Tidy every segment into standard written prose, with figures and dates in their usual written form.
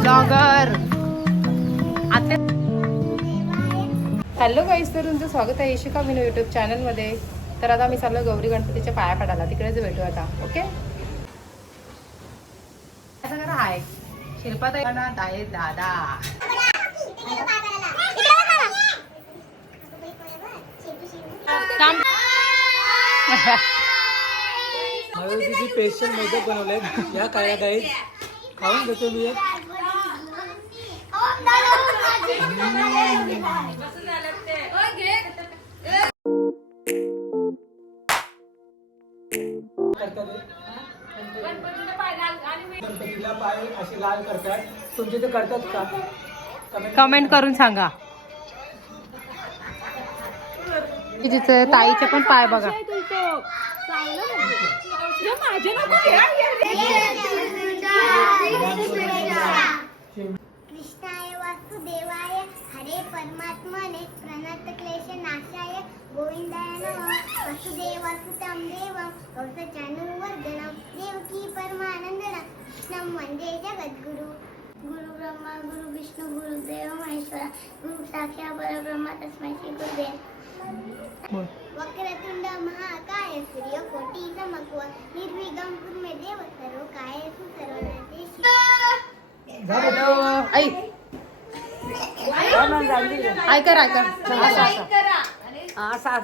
Blogger hello गाईस, तर तुमचं स्वागत आहे इशिका विनो यूट्यूब चॅनलमध्ये. तर आता मी चाललो गौरी गणपतीच्या पाया पडायला, तिकडेच भेटू आता. ओके, असं करा. हाय शिल्पा ताई आहे दादा. तिची स्पेशल मोदक बनवले या काय गाईस, खाऊन घेतो मी. गणपतीला पाय असे लाल करतात, तुमचे ते करतात का? कमेंट करून सांगा. तिचे ताईचे पण पाय बघा. कृष्णाय वासुदेवाय हरे परमात्मने प्रणत क्लेश नाशाय गोविंदाय नमः. वसुदेवसुतं देवं कंसचाणूरमर्दनं देवकी परमानन्दनं कृष्णं वन्दे जगद्गुरु. गुरु ब्रह्मा गुरु विष्णु गुरुदेव महेश्वर गुरु साक्षात् परब्रह्म तस्मै श्री गुरुदेव. वक्रतुंड महाकाय सूर्यकोटि समप्रभ निर्विघ्नं कुरु मे देव सर्वकार्येषु सर्वदा. ऐकर असं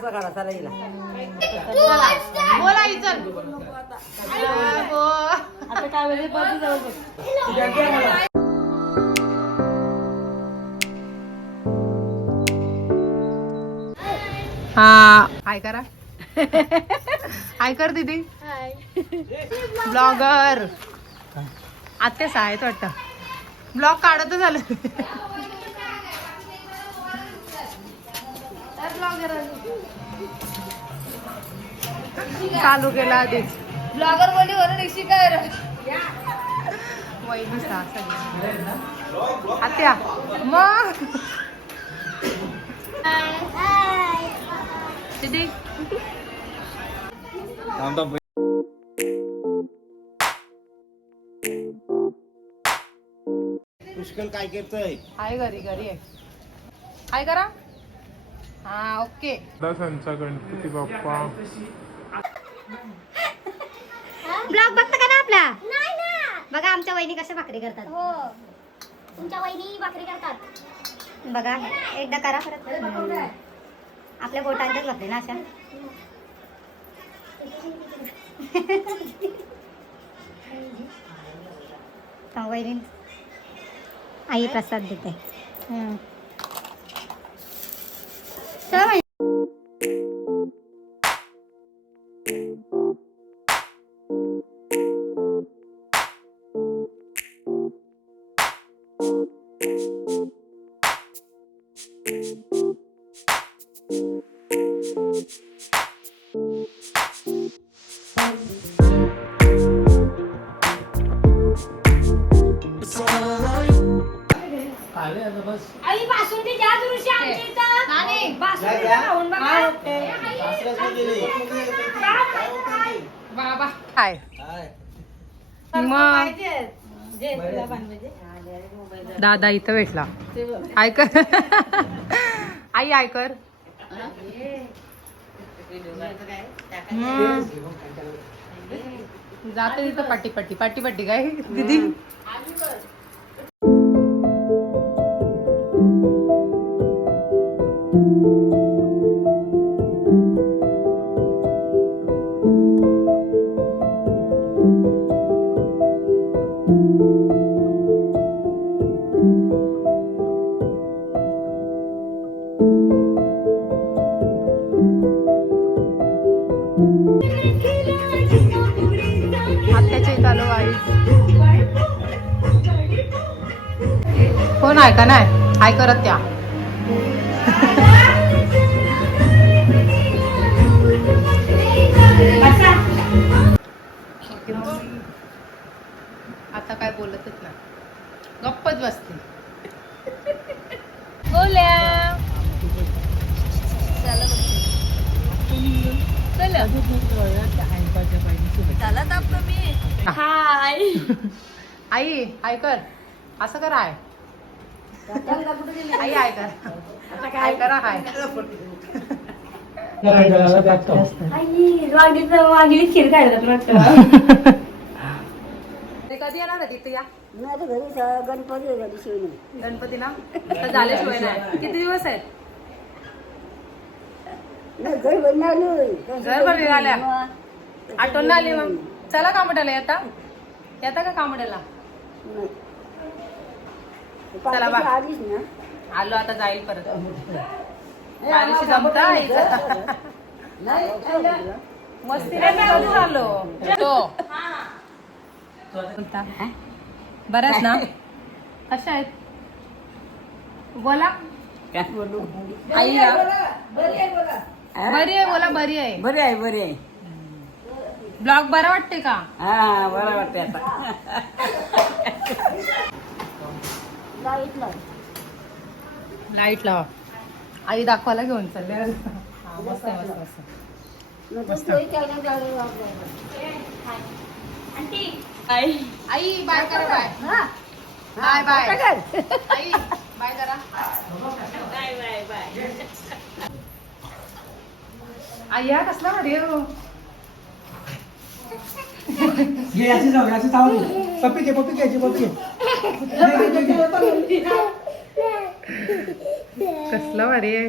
करा चला हिला. बोला चल. आता काय म्हणजे हा हाय करा. हाय कर दीदी. ब्लॉगर आत्याच आहेत वाटतं. ब्लॉग काढत झालं. चालू केला आधीच. ब्लॉगर बोली वरून ऋषिकर वहिनी आत्या मग दीदी. पुष्कळ काय करतोय? हाय घरी आहे. हाय करा. हा ओके. दादांचा गणपती बाप्पा. ब्लॉग बघता का ना आपला? नाही ना. बघा आमच्या वहिनी कशा भाकरी करतात. हो, तुमच्या वहिनी भाकरी करतात बघा. एकदा करा परत. आपल्या बोटांच्याच भाकरी ना अशा. वहिनी आई प्रसाद देते. चला आई बासुंदी द्या दृश्य आमच्या इथं. नाही बासुंदी खाऊन बघा. बाबा हाय मग दादा इथं भेटला. ऐकर आई ऐकर. जाते तिथं पाटी काय दीदी. आत्याच्या इथं आलो आई. कोण आहे का नाही हाय करत त्या. आता काय बोलतच नाही, गप्पच बसते. बोल्या हाय आई आय कर असं कर आय आई आय कर आय करा हाय वांगी खीर खायला ते कधी येणार आहे तिथे या गणपती गणपती ना तर झाल्याशिवाय नाही किती दिवस आहेत घर भरली आल्या आठवण नाही आली मग चला कामड्याला येता का कामड्याला चला बा आलो आता जाईल परत बारीशी जमता मस्ती झालो तो बऱ्याच ना कशा आहेत बोला आई बरी आहे बोला बरी आहे बरे आहे बरे आहे ब्लॉग बरा वाटते का हा बरं वाटते आता लाईट लावा आई दाखवायला घेऊन चालले हा, मस्त आहे, मस्त आई बाय करा बाय बाय बाय आई बाय करा आई या कसला भारी आहे हो. घे याची जाऊ याची जाऊ पप्पी घे पप्पी कसला भारी आहे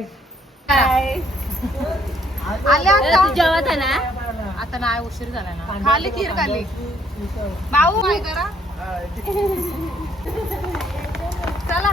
आले आता जेवत आहे ना आता नाही उशीर झाला ना खाली खीर खाली भाऊ काय करा चला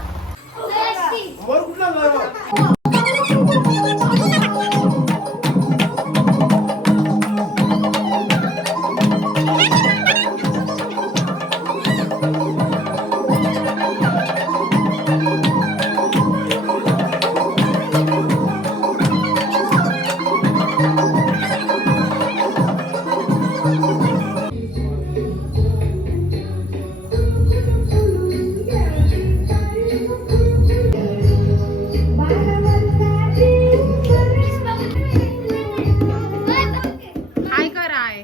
काय कराय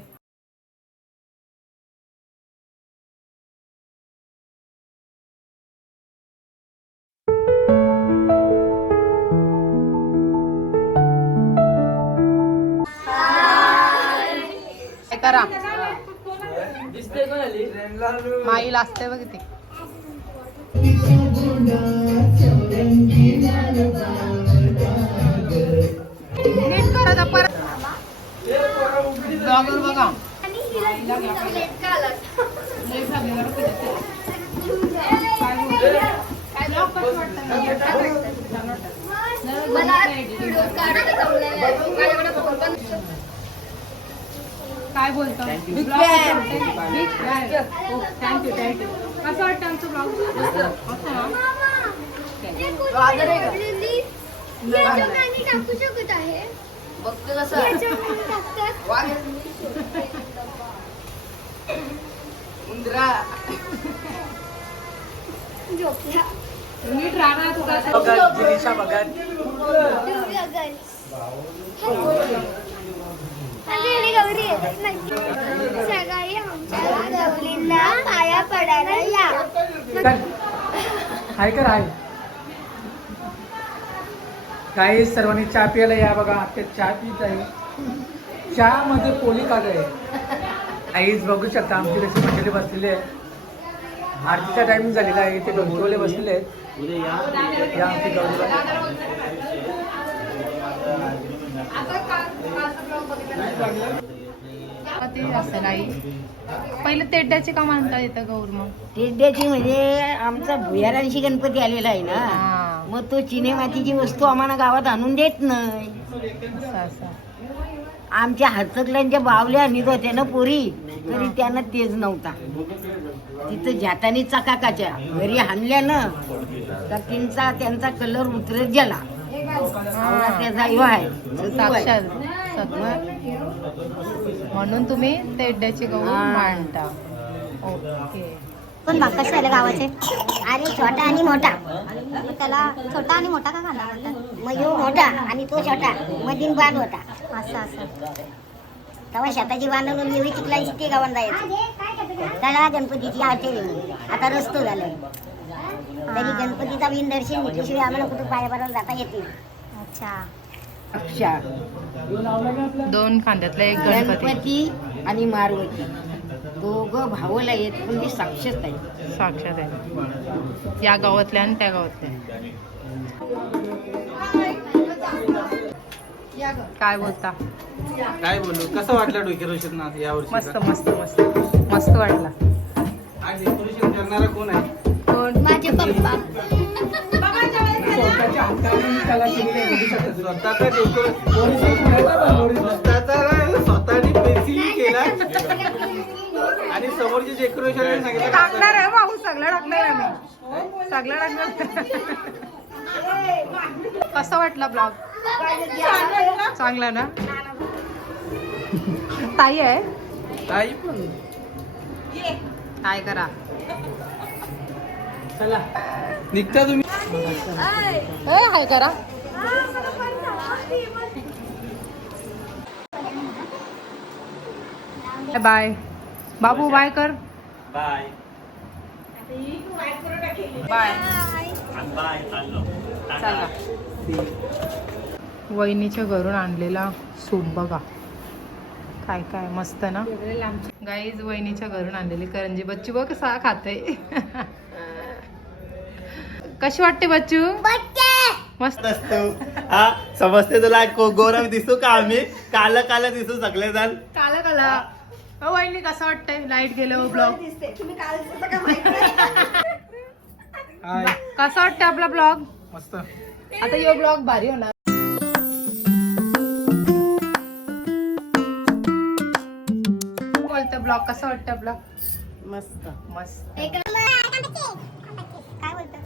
काय करा माई लागते बघ ते नीट करा आता परत ब्लॉगवर बघा काय बोलतो बिग थँक्यू कसं वाटतं आमचं ब्लॉग टाकू शकत आहे नीट राहणार तुला गिरीशा भगत गौरी सकाळी आमच्या गौरींना पाया पडायला या हाय कर हाय काही सर्वांनी चहा प्यायला या बघा आता चहा पीत आहे चहा मध्ये पोली काग आहे आईच बघू शकता आमची कशी मंडळी बसलेली आहे आरतीचा टायमिंग झालेला आहे ते गौरीवाले बसलेले आहेत या आमची गौरीवाले ते असेल आई पहिले तेड्याचे का म्हणता येतं गौर मग टेड्याची म्हणजे आमचा भुयारांशी गणपती आलेला आहे ना मग तो चिने मातीची वस्तू आम्हाला गावात आणून देत नाही असं आमच्या हस्तकल्यांच्या बावल्या आणत होत्या ना पोरी तरी त्यांना तेज नव्हता तिथं जातानी चकाकाच्या घरी हाणल्यानं तर त्यांचा कलर उतरत गेला त्याचा यो आहे साक्षात म्हणून तुम्ही तेड्याची गौर मांडता ओके पण बाकस झालं गावाचे आणि छोटा आणि मोठा त्याला छोटा आणि मोठा का घाला म्हणतात मग यो मोठा आणि तो छोटा मधीन बाण होता असं तेव्हा शेताची बांधून एवढी चिखलांची ते गावात जायचं. त्याला गणपतीची आरती देऊन आता रस्तो झालं. तरी गणपतीचा बिन दर्शन घेतल्याशिवाय आम्हाला कुठं पाया पडायला जाता येते. अच्छा. अक्षा 2 खांद्यातला एक गणपती. गणपती आणि मारुती दोघं भावला येत पण ते साक्षात आहे. साक्षात आहे, या गावातल्या आणि त्या गावातल्या. काय बोलता? काय बोलू, कसं वाटलं डेकोरेशन या वर्षी? मस्त मस्त मस्त मस्त वाटला. आज डेकोरेशन करणारा कोण आहे? कोण? माझे पप्पा. स्वतःच्या हाताने मी त्याला केलेलं आहे, बघू शकता. स्वतःचा स्वतःने पेन्सिल केला आणि समोरचे डेकोरेशन सांगितलं टाकणार आहे भाऊ, सगळं टाकणार आहे मी, सगळं टाकणार. कसा वाटला ब्लॉग? चांगला ना? ताई आहे, ताई पण काय करा. चला निघता तुम्ही. हाय करा. बाय बाबू, बाय कर. Bye bye. चला. वहिनीच्या घरून आणलेला सूप बघा, काय काय मस्त ना गाईज. वहिनीच्या घरून आणलेली करंजी. बच्चू बघ कसा खाते. कशी वाटते बच्चू? मस्त असतो. हा समजते तुला, गोरा दिसतो का आम्ही? काला काला दिसतो सगळे जण. काला काला. वहिनी कसं वाटतंय लाईट गेलं ब्लॉग? कसा वाटतंय आपला ब्लॉग? मस्त. आता यो ब्लॉग भारी होणार. बोलतो ब्लॉग कसा वाटतं आपला? मस्त मस्त. काय बोलतात?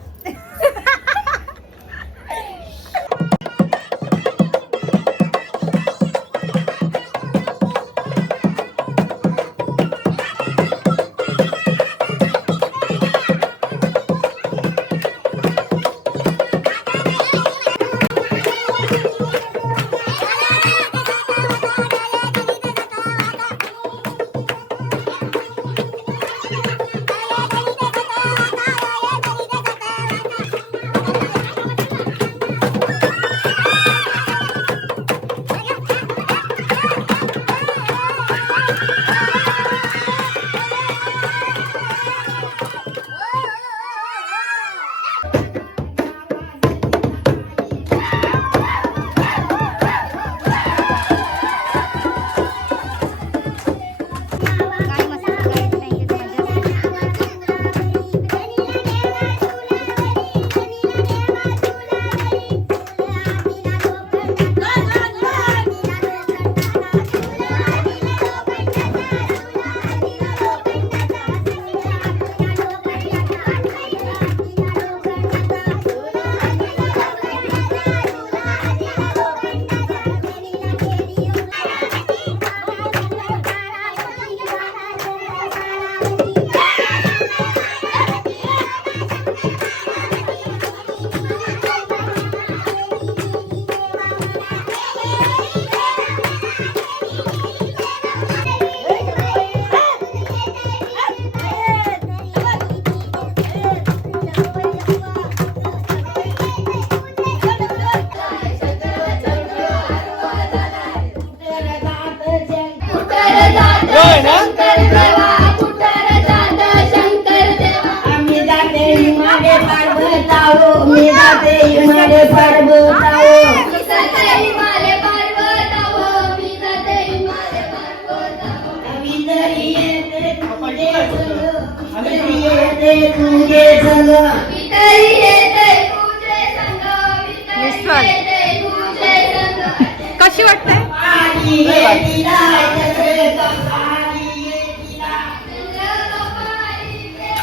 कशी वाटते?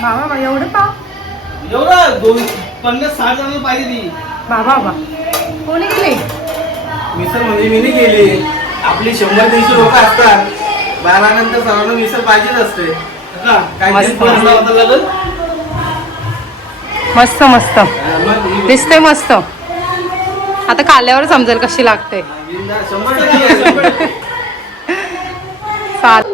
बाबा एवढं पाव? एवढं 50-60 जणांना पाहिजे ती. बाबा कोणी गेली? मिसळ म्हणजे मी नाही गेली. आपली 100-150 लोक असतात. 12 नंतर सर्वांना मिसळ पाहिजेच असते. काय मस्त मस्त दिसते मस्त. आता खाल्ल्यावर समजेल कशी लागते. सात.